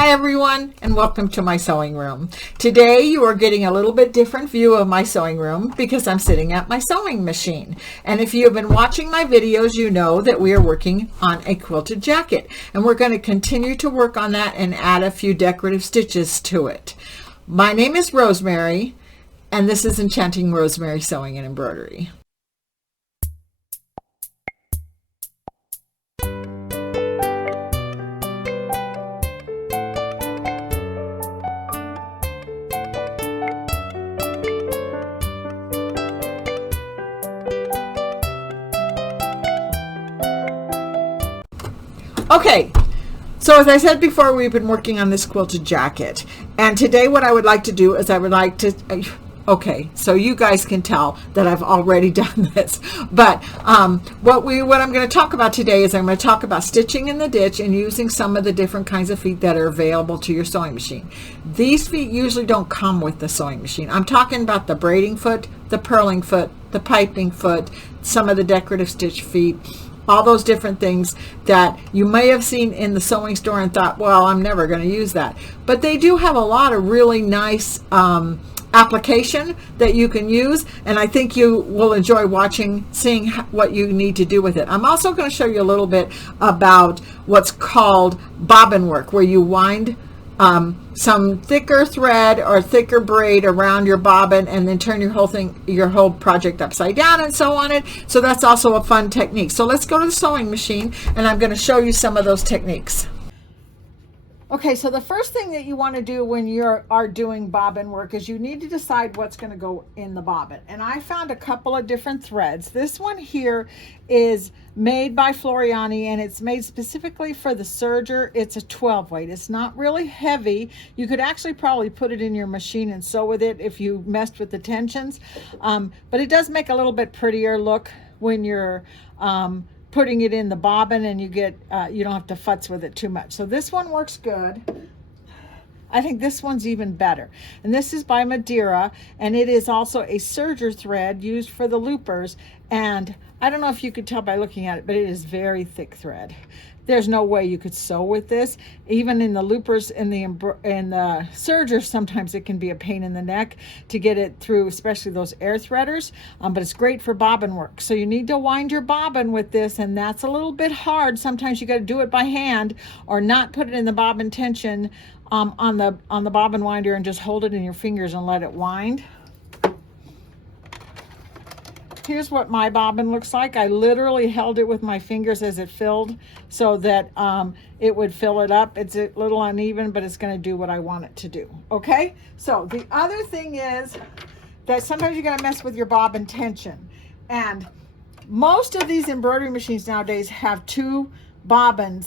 Hi everyone, and welcome to my sewing room. Today you are getting a little bit different view of my sewing room because I'm sitting at my sewing machine. And if you have been watching my videos, you know that we are working on a quilted jacket. And we're going to continue to work on that and add a few decorative stitches to it. My name is Rosemary, and this is Enchanting Rosemary Sewing and Embroidery. Okay, so as I said before, we've been working on this quilted jacket, and today what I would like to do is I would like to, okay, so you guys can tell that I've already done this, but what I'm going to talk about today is I'm going to talk about stitching in the ditch and using some of the different kinds of feet that are available to your sewing machine. These feet usually don't come with the sewing machine. I'm talking about the braiding foot, the purling foot, the piping foot, some of the decorative stitch feet, all those different things that you may have seen in the sewing store and thought, well, I'm never going to use that. But they do have a lot of really nice application that you can use, and I think you will enjoy seeing what you need to do with it. I'm also going to show you a little bit about what's called bobbin work, where you wind some thicker thread or thicker braid around your bobbin and then turn your whole project upside down and sew on it. So that's also a fun technique. So let's go to the sewing machine and I'm going to show you some of those techniques. Okay, so the first thing that you want to do when you are doing bobbin work is you need to decide what's going to go in the bobbin. And I found a couple of different threads. This one here is made by Floriani, and it's made specifically for the serger. It's a 12 weight. It's not really heavy. You could actually probably put it in your machine and sew with it if you messed with the tensions. But it does make a little bit prettier look when you're putting it in the bobbin, and you don't have to futz with it too much. So this one works good. I think this one's even better. And this is by Madeira, and it is also a serger thread used for the loopers. And I don't know if you could tell by looking at it, but it is very thick thread. There's no way you could sew with this. Even in the loopers and the serger, sometimes it can be a pain in the neck to get it through, especially those air threaders, but it's great for bobbin work. So you need to wind your bobbin with this, and that's a little bit hard. Sometimes you got to do it by hand or not put it in the bobbin tension on the bobbin winder and just hold it in your fingers and let it wind. Here's what my bobbin looks like. I literally held it with my fingers as it filled so that it would fill it up. It's a little uneven, but it's going to do what I want it to do. Okay, so the other thing is that sometimes you got to mess with your bobbin tension. And most of these embroidery machines nowadays have two bobbin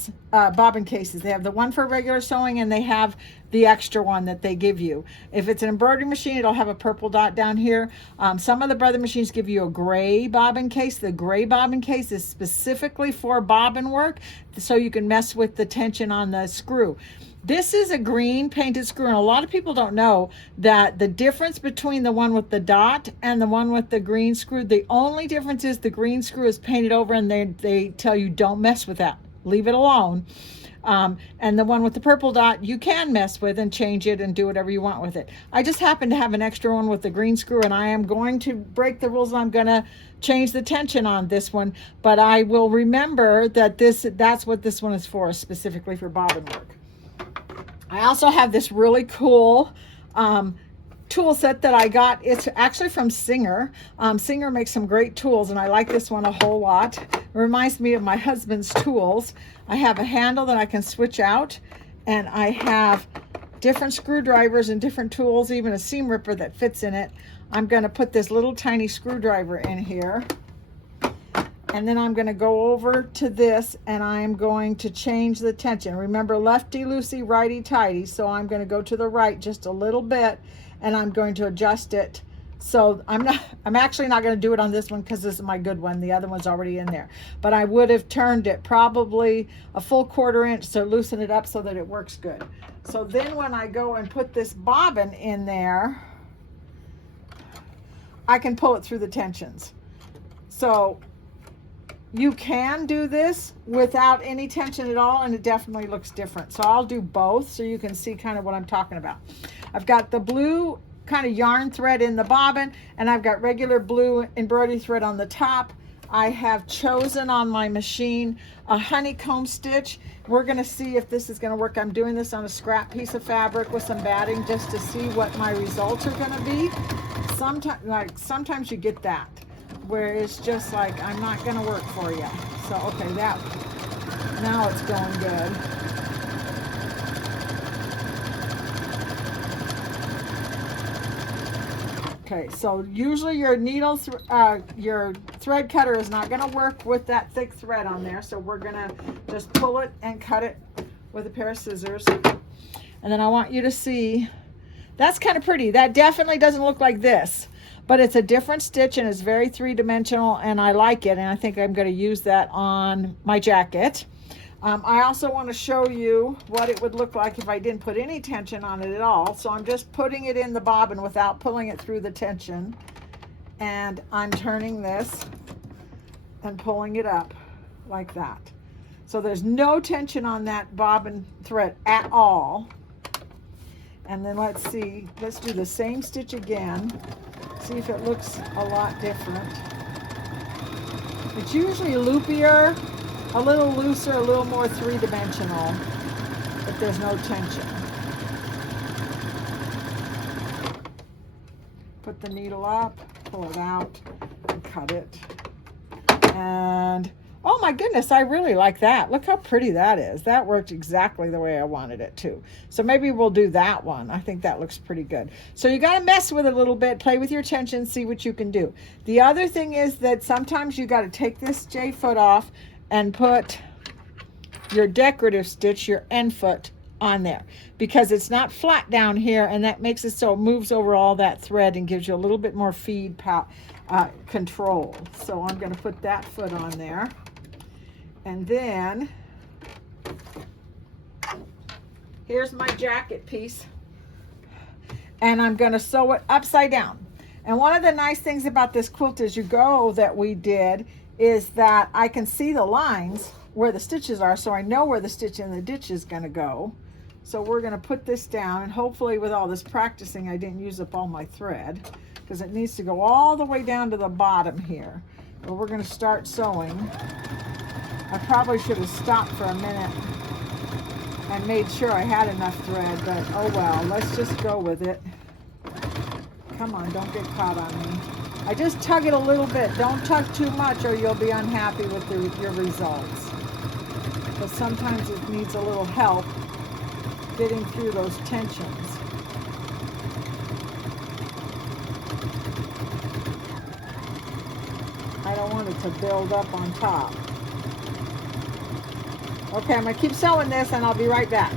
cases. They have the one for regular sewing, and they have the extra one that they give you. If it's an embroidery machine, it'll have a purple dot down here. Some of the brother machines give you a gray bobbin case. The gray bobbin case is specifically for bobbin work, so you can mess with the tension on the screw. This is a green painted screw, and a lot of people don't know that the difference between the one with the dot and the one with the green screw, the only difference is the green screw is painted over, and they tell you don't mess with that. Leave it alone. And the one with the purple dot you can mess with and change it and do whatever you want with it. I just happen to have an extra one with the green screw, and I am going to break the rules, and I'm going to change the tension on this one, but I will remember that that's what this one is for, specifically for bobbin work. I also have this really cool tool set that I got. It's actually from Singer. Singer makes some great tools, and I like this one a whole lot. It reminds me of my husband's tools. I have a handle that I can switch out, and I have different screwdrivers and different tools, even a seam ripper that fits in it. I'm going to put this little tiny screwdriver in here, and then I'm going to go over to this, and I'm going to change the tension. Remember, lefty loosey, righty tighty, so I'm going to go to the right just a little bit, and I'm going to adjust it. So I'm actually not going to do it on this one because this is my good one. The other one's already in there. But I would have turned it probably a full 1/4 inch to loosen it up so that it works good. So then when I go and put this bobbin in there, I can pull it through the tensions. So you can do this without any tension at all, and it definitely looks different. So I'll do both so you can see kind of what I'm talking about. I've got the blue kind of yarn thread in the bobbin, and I've got regular blue embroidery thread on the top. I have chosen on my machine a honeycomb stitch. We're going to see if this is going to work. I'm doing this on a scrap piece of fabric with some batting just to see what my results are going to be. Sometimes you get that where it's just like, I'm not going to work for you. So, okay, now it's going good. Okay, so usually your your thread cutter is not going to work with that thick thread on there. So we're going to just pull it and cut it with a pair of scissors. And then I want you to see, that's kind of pretty. That definitely doesn't look like this, but it's a different stitch and it's very three-dimensional, and I like it, and I think I'm going to use that on my jacket. I also want to show you what it would look like if I didn't put any tension on it at all. So I'm just putting it in the bobbin without pulling it through the tension, and I'm turning this and pulling it up like that. So there's no tension on that bobbin thread at all. And then let's do the same stitch again. See if it looks a lot different. It's usually loopier, a little looser, a little more three-dimensional if there's no tension. Put the needle up, pull it out, and cut it. And oh my goodness, I really like that. Look how pretty that is. That worked exactly the way I wanted it to. So maybe we'll do that one. I think that looks pretty good. So you got to mess with it a little bit, play with your tension, see what you can do. The other thing is that sometimes you got to take this J foot off and put your decorative stitch, your end foot, on there, because it's not flat down here, and that makes it so it moves over all that thread and gives you a little bit more feed control. So I'm going to put that foot on there, and then here's my jacket piece, and I'm going to sew it upside down. And one of the nice things about this quilt as you go that we did is that I can see the lines where the stitches are, so I know where the stitch in the ditch is going to go. So we're going to put this down, and hopefully with all this practicing I didn't use up all my thread, because it needs to go all the way down to the bottom here. But we're going to start sewing. I probably should have stopped for a minute and made sure I had enough thread, but oh well, let's just go with it. Come on, don't get caught on me. I just tug it a little bit. Don't tug too much or you'll be unhappy with your results. But sometimes it needs a little help getting through those tensions. I don't want it to build up on top. Okay, I'm going to keep sewing this and I'll be right back.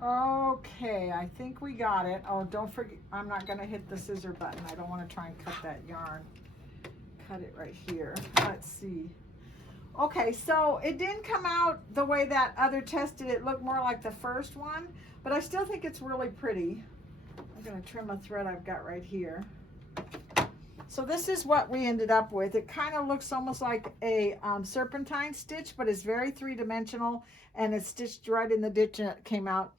Okay, I think we got it. Oh, don't forget, I'm not going to hit the scissor button. I don't want to try and cut that yarn. Cut it right here. Let's see. Okay, so it didn't come out the way that other test did. It looked more like the first one, but I still think it's really pretty. I'm going to trim a thread I've got right here. So this is what we ended up with. It kind of looks almost like a serpentine stitch, but it's very three-dimensional, and it's stitched right in the ditch, and it came out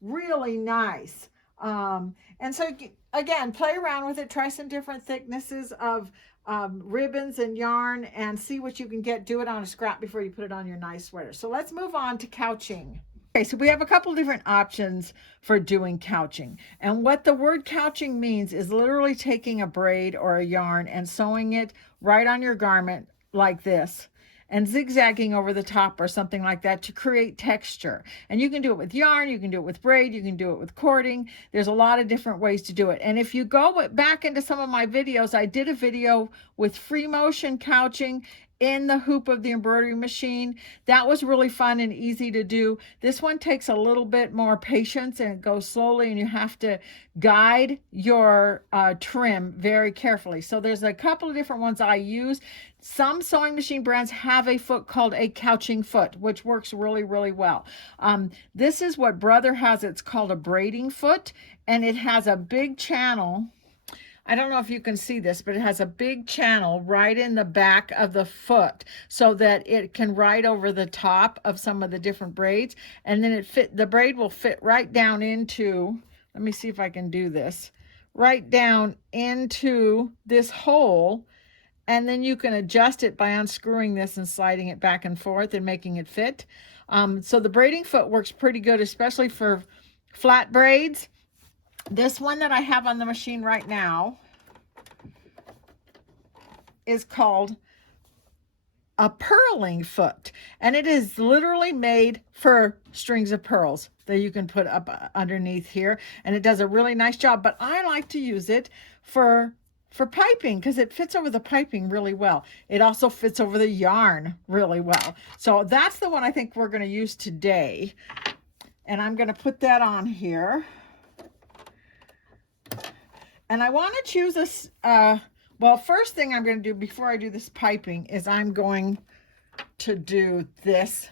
really nice. And so again, play around with it, try some different thicknesses of ribbons and yarn and see what you can get. Do it on a scrap before you put it on your nice sweater. So let's move on to couching. Okay, so we have a couple different options for doing couching. And what the word couching means is literally taking a braid or a yarn and sewing it right on your garment like this and zigzagging over the top or something like that to create texture. And you can do it with yarn, you can do it with braid, you can do it with cording. There's a lot of different ways to do it. And if you go back into some of my videos, I did a video with free motion couching in the hoop of the embroidery machine. That was really fun and easy to do. This one takes a little bit more patience and it goes slowly, and you have to guide your trim very carefully. So there's a couple of different ones I use. Some sewing machine brands have a foot called a couching foot, which works really, really well. This is what Brother has. It's called a braiding foot, and it has a big channel. I don't know if you can see this, but it has a big channel right in the back of the foot so that it can ride over the top of some of the different braids. And then the braid will fit right down into, let me see if I can do this, right down into this hole. And then you can adjust it by unscrewing this and sliding it back and forth and making it fit. So the braiding foot works pretty good, especially for flat braids. This one that I have on the machine right now is called a purling foot, and it is literally made for strings of pearls that you can put up underneath here, and it does a really nice job. But I like to use it for piping because it fits over the piping really well. It also fits over the yarn really well. So that's the one I think we're going to use today, and I'm going to put that on here. And I want to choose a, well, first thing I'm going to do before I do this piping is I'm going to do this.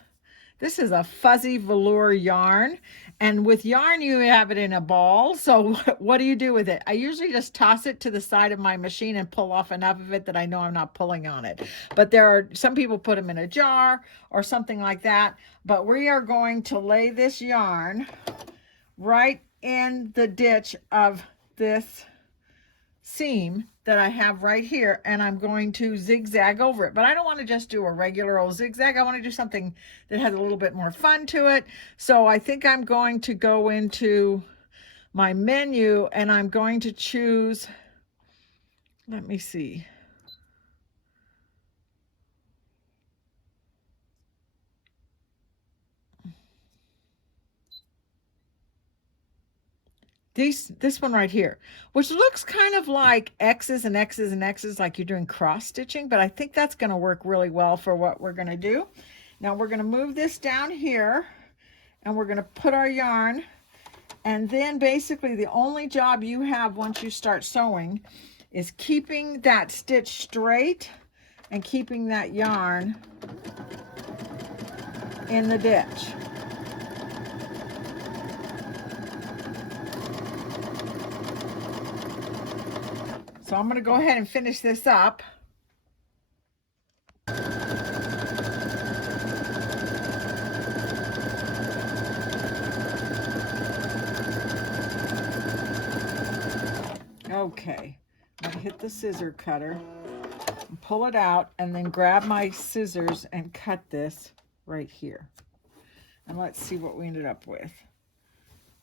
This is a fuzzy velour yarn. And with yarn, you have it in a ball. So what do you do with it? I usually just toss it to the side of my machine and pull off enough of it that I know I'm not pulling on it. But there are some people put them in a jar or something like that. But we are going to lay this yarn right in the ditch of this seam that I have right here, and I'm going to zigzag over it. But I don't want to just do a regular old zigzag. I want to do something that has a little bit more fun to it. So I think I'm going to go into my menu and I'm going to choose, let me see. This one right here, which looks kind of like X's and X's and X's, like you're doing cross stitching, but I think that's going to work really well for what we're going to do. Now we're going to move this down here and we're going to put our yarn, and then basically the only job you have once you start sewing is keeping that stitch straight and keeping that yarn in the ditch. So I'm going to go ahead and finish this up. Okay, I'm going to hit the scissor cutter and pull it out and then grab my scissors and cut this right here. And let's see what we ended up with.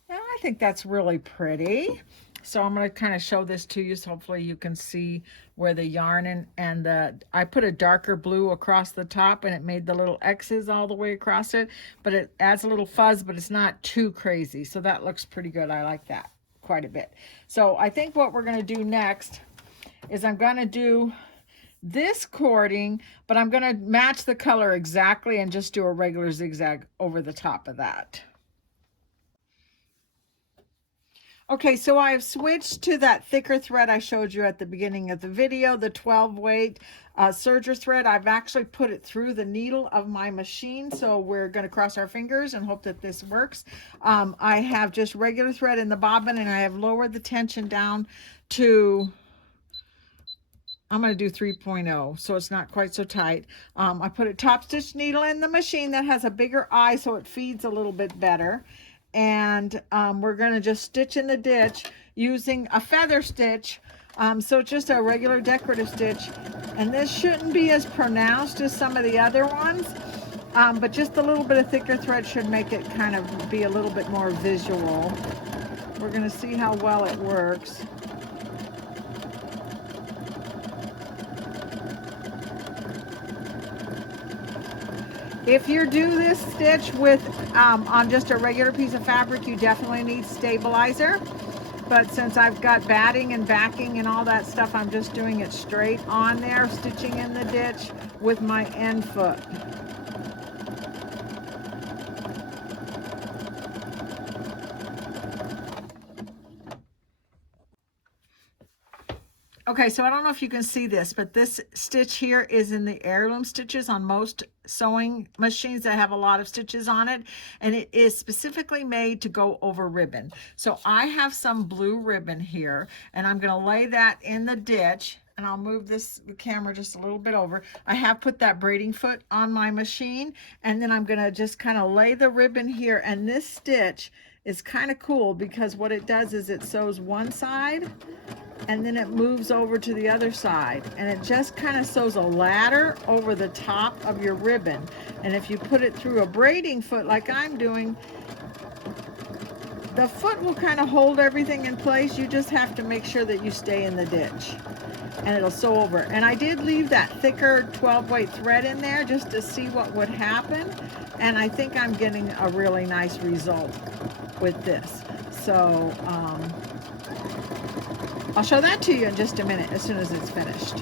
And I think that's really pretty. So I'm going to kind of show this to you so hopefully you can see where the yarn and I put a darker blue across the top and it made the little X's all the way across it, but it adds a little fuzz, but it's not too crazy. So that looks pretty good. I like that quite a bit. So I think what we're going to do next is I'm going to do this cording, but I'm going to match the color exactly and just do a regular zigzag over the top of that. Okay, so I have switched to that thicker thread I showed you at the beginning of the video, the 12 weight serger thread. I've actually put it through the needle of my machine, so we're going to cross our fingers and hope that this works. I have just regular thread in the bobbin, and I have lowered the tension down to, I'm going to do 3.0, so it's not quite so tight. I put a top stitch needle in the machine that has a bigger eye so it feeds a little bit better. and we're going to just stitch in the ditch using a feather stitch. So it's just a regular decorative stitch, and this shouldn't be as pronounced as some of the other ones, but just a little bit of thicker thread should make it kind of be a little bit more visual. We're going to see how well it works. If you do this stitch with on just a regular piece of fabric, you definitely need stabilizer. But since I've got batting and backing and all that stuff, I'm just doing it straight on there, stitching in the ditch with my end foot. Okay, so I don't know if you can see this, but this stitch here is in the heirloom stitches on most sewing machines that have a lot of stitches on it, and it is specifically made to go over ribbon. So I have some blue ribbon here, and I'm going to lay that in the ditch, and I'll move the camera just a little bit over. I have put that braiding foot on my machine, and then I'm going to just kind of lay the ribbon here, and this stitch is kind of cool because what it does is it sews one side and then it moves over to the other side, and it just kind of sews a ladder over the top of your ribbon. And if you put it through a braiding foot like I'm doing, the foot will kind of hold everything in place. You just have to make sure that you stay in the ditch, and it'll sew over. And I did leave that thicker 12 weight thread in there just to see what would happen, and I think I'm getting a really nice result with this. So I'll show that to you in just a minute as soon as it's finished.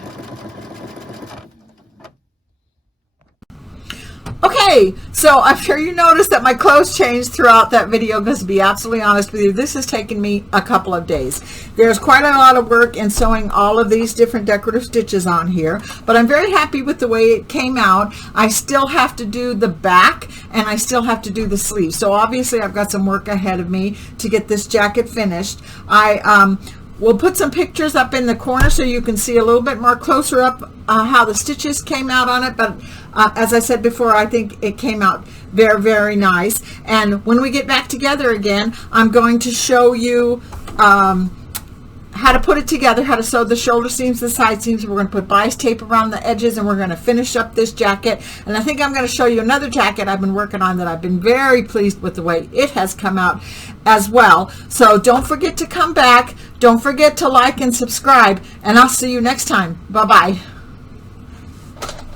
Okay, so I'm sure you noticed that my clothes changed throughout that video, because to be absolutely honest with you, this has taken me a couple of days. There's quite a lot of work in sewing all of these different decorative stitches on here, but I'm very happy with the way it came out. I still have to do the back, and I still have to do the sleeves. So obviously I've got some work ahead of me to get this jacket finished. We'll put some pictures up in the corner so you can see a little bit more closer up how the stitches came out on it. But as I said before, I think it came out very, very nice. And when we get back together again, I'm going to show you how to put it together, how to sew the shoulder seams, the side seams. We're going to put bias tape around the edges, and we're going to finish up this jacket. And I think I'm going to show you another jacket I've been working on that I've been very pleased with the way it has come out as well. So don't forget to come back. Don't forget to like and subscribe, and I'll see you next time. Bye-bye.